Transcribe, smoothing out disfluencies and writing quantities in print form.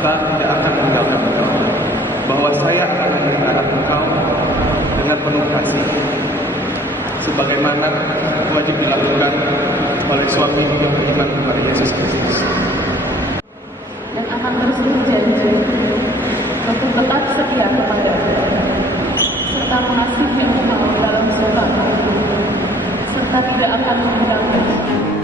serta tidak akan meninggalkan engkau, bahwa saya akan memelihara engkau dengan penuh kasih, sebagaimana wajib dilakukan oleh suami yang beriman kepada Yesus Kristus. Dan akan terus berjanji untuk tetap setia kepada serta mengasihi engkau dalam segala hal, serta tidak akan meninggalkan